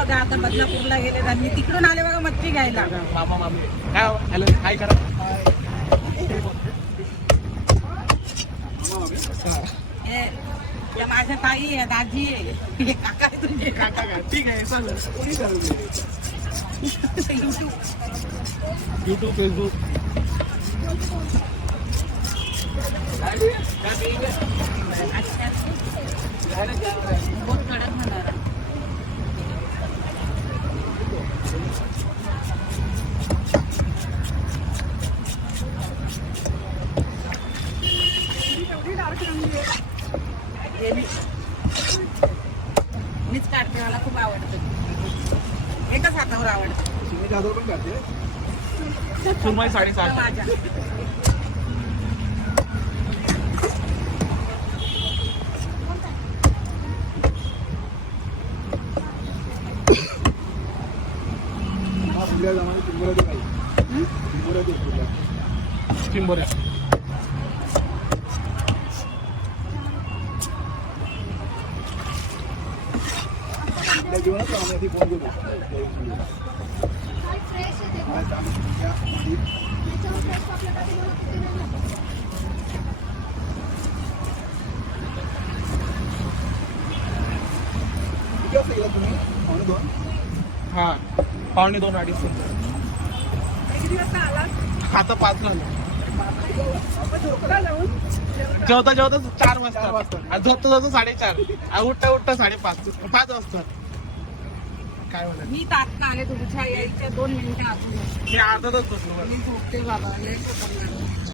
जाऊ द्या, आता बदलापूरला गेले त्यांनी तिकडून आले बघा मच्छी घ्यायला. मामा मामी काय हॅलो हाय करा. हे त्या माझ्या ताई आहे, दाजी आहे, हे काका आहे तुझे. काका का ठीक आहे चालेल. युट्यूब फेसबुक बहुत कडक होणार आहे. मीच काढते, मला खूप आवडतं. एकच हातावर आवडतं पण काढते सुरमई 7.5 माझ्या. चिंबोरे हा 2:45 आता 5 ला जेवता 4 वाजता, झोपता 4:30, उठता 5:30 वाजता. काय होणार मी तात्काळ आले तुमच्या यायच्या 2 मिनिटं आतून. मी अर्धा तास बसलो. मी झोपते बाबा.